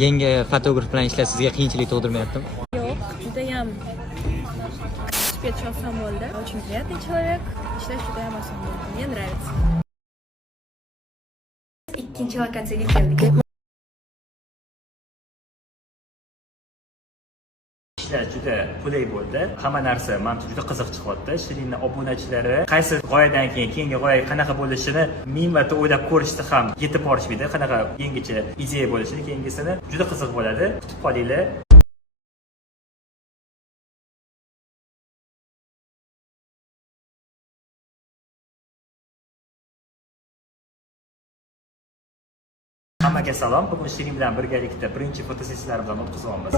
Yangi fotograf bilan ishlash sizga qiyinchilik tug'dirmayaptimi? Yo'q, judayam успешный bo'ldi. Очень приятный человек. Ishlash judayam oson bo'ldi. Мне нравится. Ikkinchi lokatsiyaga keldik. Ishlar juda qulay bo'ldi. Hamma narsa menga juda qiziq chiqyapti. Shirinni obunachilari qaysi g'oyadan keyingi g'oya qanaqa bo'lishini ming marta o'ylab ko'rishdi ham yetib borishmaydi. Qanaqa yangicha ideya bo'lishini keyingisini juda qiziq bo'ladi. Kutib qolinglar. Hammaga salom. Bugun Shirin bilan birgalikda birinchi fotosessiyalar bilan o'tkazyapmiz.